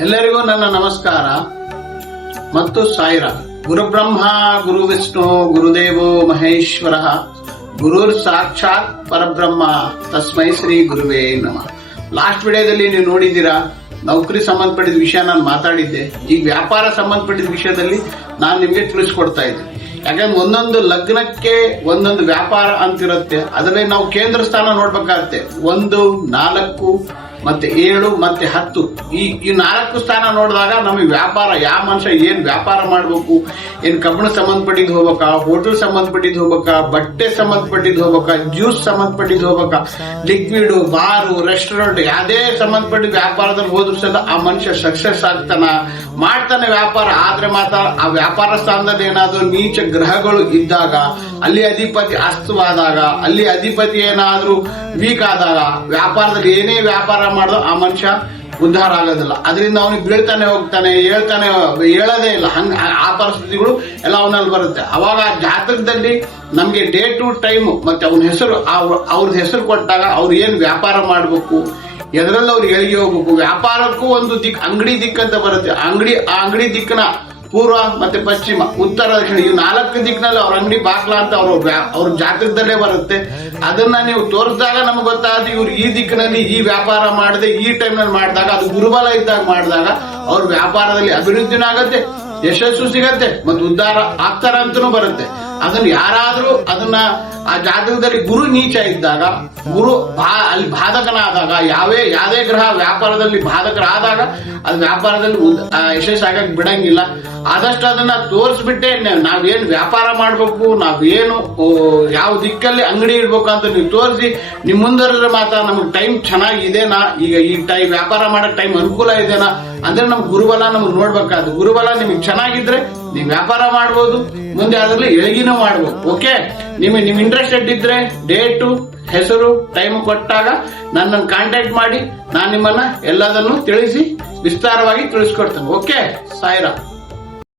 ಎಲ್ಲರಿಗೂ ನನ್ನ ನಮಸ್ಕಾರ ಮತ್ತು ಸಾಯಿರಾಮ್. ಗುರುಬ್ರಹ್ಮ ಗುರು ವಿಷ್ಣು ಗುರುದೇವೋ ಮಹೇಶ್ವರ, ಗುರುರ್ ಸಾಕ್ಷಾತ್ ಪರಬ್ರಹ್ಮ, ತಸ್ಮೈ ಶ್ರೀ ಗುರುವೇ ನಮಃ. ಲಾಸ್ಟ್ ವಿಡಿಯೋದಲ್ಲಿ ನೀವು ನೋಡಿದ್ದೀರಾ, ನೌಕರಿ ಸಂಬಂಧಪಟ್ಟಿದ ವಿಷಯ ನಾನು ಮಾತಾಡಿದ್ದೆ. ಈಗ ವ್ಯಾಪಾರ ಸಂಬಂಧಪಟ್ಟಿದ ವಿಷಯದಲ್ಲಿ ನಾನು ನಿಮಗೆ ತಿಳಿಸ್ಕೊಡ್ತಾ ಇದ್ದೆ. ಯಾಕಂದ್ರೆ ಒಂದೊಂದು ಲಗ್ನಕ್ಕೆ ಒಂದೊಂದು ವ್ಯಾಪಾರ ಅಂತಿರುತ್ತೆ. ಅದರಲ್ಲಿ ನಾವು ಕೇಂದ್ರ ಸ್ಥಾನ ನೋಡ್ಬೇಕಾಗತ್ತೆ. 1, 4 ಮತ್ತೆ 7 ಮತ್ತೆ 10 ಈ 4 ಸ್ಥಾನ ನೋಡಿದಾಗ ನಮಗೆ ವ್ಯಾಪಾರ, ಯಾವ ಮನುಷ್ಯ ಏನ್ ವ್ಯಾಪಾರ ಮಾಡ್ಬೇಕು, ಏನ್ ಕಬ್ಬಣ ಸಂಬಂಧಪಟ್ಟಿದ್ ಹೋಗ್ಬೇಕಾ, ಹೋಟೆಲ್ ಸಂಬಂಧಪಟ್ಟಿದ್ ಹೋಗ್ಬೇಕಾ, ಬಟ್ಟೆ ಸಂಬಂಧಪಟ್ಟಿದ್ ಹೋಗ್ಬೇಕಾ, ಜ್ಯೂಸ್ ಸಂಬಂಧಪಟ್ಟಿದ್ ಹೋಗ್ಬೇಕಾ, ಲಿಕ್ವಿಡ್, ಬಾರು, ರೆಸ್ಟೋರೆಂಟ್, ಯಾವ್ದೇ ಸಂಬಂಧಪಟ್ಟಿದ ವ್ಯಾಪಾರದಲ್ಲಿ ಹೋದ್ರು ಸಹ ಆ ಮನುಷ್ಯ ಸಕ್ಸಸ್ ಆಗ್ತಾನ, ಮಾಡ್ತಾನೆ ವ್ಯಾಪಾರ. ಆದ್ರೆ ಮಾತ್ರ ಆ ವ್ಯಾಪಾರ ಸ್ಥಾನದಲ್ಲಿ ಏನಾದ್ರೂ ನೀಚ ಗ್ರಹಗಳು ಇದ್ದಾಗ, ಅಲ್ಲಿ ಅಧಿಪತಿ ಅಸ್ತವಾದಾಗ, ಅಲ್ಲಿ ಅಧಿಪತಿ ಏನಾದ್ರೂ ವೀಕ್ ಆದಾಗ, ವ್ಯಾಪಾರದಲ್ಲಿ ಏನೇ ವ್ಯಾಪಾರ ಮಾಡಿದ್ರು ಆ ಮನುಷ್ಯ ಉದ್ಧಾರ ಆಗೋದಿಲ್ಲ. ಅದರಿಂದ ಅವನಿಗೆ ಬೀಳ್ತಾನೆ ಹೋಗ್ತಾನೆ, ಹೇಳೋದೇ ಇಲ್ಲ. ಹಂಗ ಆ ಪರಿಸ್ಥಿತಿಗಳು ಎಲ್ಲ ಅವನಲ್ಲಿ ಬರುತ್ತೆ. ಅವಾಗ ಜಾತಕದಲ್ಲಿ ನಮ್ಗೆ ಡೇ ಟು ಟೈಮ್ ಮತ್ತೆ ಅವನ ಹೆಸರು, ಅವ್ರದ್ದು ಹೆಸರು ಕೊಟ್ಟಾಗ ಅವ್ರು ಏನ್ ವ್ಯಾಪಾರ ಮಾಡ್ಬೇಕು, ಎದರಲ್ಲಿ ಅವ್ರು ಎಳಿಗೆ ಹೋಗ್ಬೇಕು. ವ್ಯಾಪಾರಕ್ಕೂ ಒಂದು ಅಂಗಡಿ ದಿಕ್ಕಂತ ಬರುತ್ತೆ. ಆ ಅಂಗಡಿ ದಿಕ್ಕನ ಪೂರ್ವ ಮತ್ತೆ ಪಶ್ಚಿಮ, ಉತ್ತರ, ದಕ್ಷಿಣ, ಈ 4 ದಿಕ್ಕಿನಲ್ಲಿ ಅವ್ರ ಅಂಗಡಿ ಬಾಕ್ಲ ಅಂತ ಅವ್ರ ಜಾತಕದಲ್ಲೇ ಬರುತ್ತೆ. ಅದನ್ನ ನೀವು ತೋರಿಸಿದಾಗ ನಮ್ಗೆ ಗೊತ್ತಾದ ಇವ್ರು ಈ ದಿಕ್ಕಿನಲ್ಲಿ ಈ ವ್ಯಾಪಾರ ಮಾಡದೆ ಈ ಟೈಮ್ ನಲ್ಲಿ ಮಾಡಿದಾಗ, ಅದು ಗುರುಬಲ ಇದ್ದಾಗ ಮಾಡಿದಾಗ ಅವ್ರ ವ್ಯಾಪಾರದಲ್ಲಿ ಅಭಿವೃದ್ಧಿನೂ ಆಗತ್ತೆ, ಯಶಸ್ಸು ಸಿಗತ್ತೆ ಮತ್ತು ಉದ್ಧಾರ ಆಗ್ತಾರ ಅಂತನೂ ಬರುತ್ತೆ. ಅದನ್ನ ಯಾರಾದ್ರೂ ಅದನ್ನ ಆ ಜಾತಕದಲ್ಲಿ ಗುರು ನೀಚ ಇದ್ದಾಗ, ಗುರು ಅಲ್ಲಿ ಬಾಧಕನಾದಾಗ, ಯಾವ್ದೇ ಗ್ರಹ ವ್ಯಾಪಾರದಲ್ಲಿ ಬಾಧಕರಾದಾಗ ಅದು ವ್ಯಾಪಾರದಲ್ಲಿ ಯಶಸ್ಸು ಆಗಕ್ ಬಿಡಂಗಿಲ್ಲ. ಆದಷ್ಟು ಅದನ್ನ ತೋರಿಸ್ಬಿಟ್ಟೆ ನಾವೇನು ವ್ಯಾಪಾರ ಮಾಡ್ಬೇಕು, ನಾವೇನು ಯಾವ ದಿಕ್ಕಲ್ಲಿ ಅಂಗಡಿ ಇಡ್ಬೇಕು ಅಂತ ನೀವು ತೋರಿಸಿ ನಿಮ್ ಮುಂದರಿದ್ರೆ ಮಾತ್ರ ನಮ್ಗೆ ಟೈಮ್ ಚೆನ್ನಾಗಿದೆನಾ, ಈಗ ಈ ವ್ಯಾಪಾರ ಮಾಡಕ್ ಟೈಮ್ ಅನುಕೂಲ ಇದೆನಾ ಅಂದ್ರೆ ನಮ್ಗೆ ಗುರುಬಲ ನಮ್ಗೆ ನೋಡ್ಬೇಕಾದ್ರು. ಗುರುಬಲ ನಿಮ್ಗೆ ಚೆನ್ನಾಗಿದ್ರೆ ನೀವು ವ್ಯಾಪಾರ ಮಾಡ್ಬೋದು, ಮುಂದೆ ಅದರಲ್ಲಿ ಎಳಗಿನೂ ಮಾಡ್ಬೋದು. ಓಕೆ, ನಿಮ್ ಇಂಟ್ರೆಸ್ಟೆಡ್ ಇದ್ರೆ ಡೇಟು, ಹೆಸರು, ಟೈಮ್ ಕೊಟ್ಟಾಗ ನನ್ನನ್ನು ಕಾಂಟ್ಯಾಕ್ಟ್ ಮಾಡಿ, ನಾನು ನಿಮ್ಮನ್ನ ಎಲ್ಲದನ್ನು ತಿಳಿಸಿ ವಿಸ್ತಾರವಾಗಿ ತಿಳಿಸ್ಕೊಡ್ತೇನೆ. ಓಕೆ, ಸಾಯಿರಾಮ್.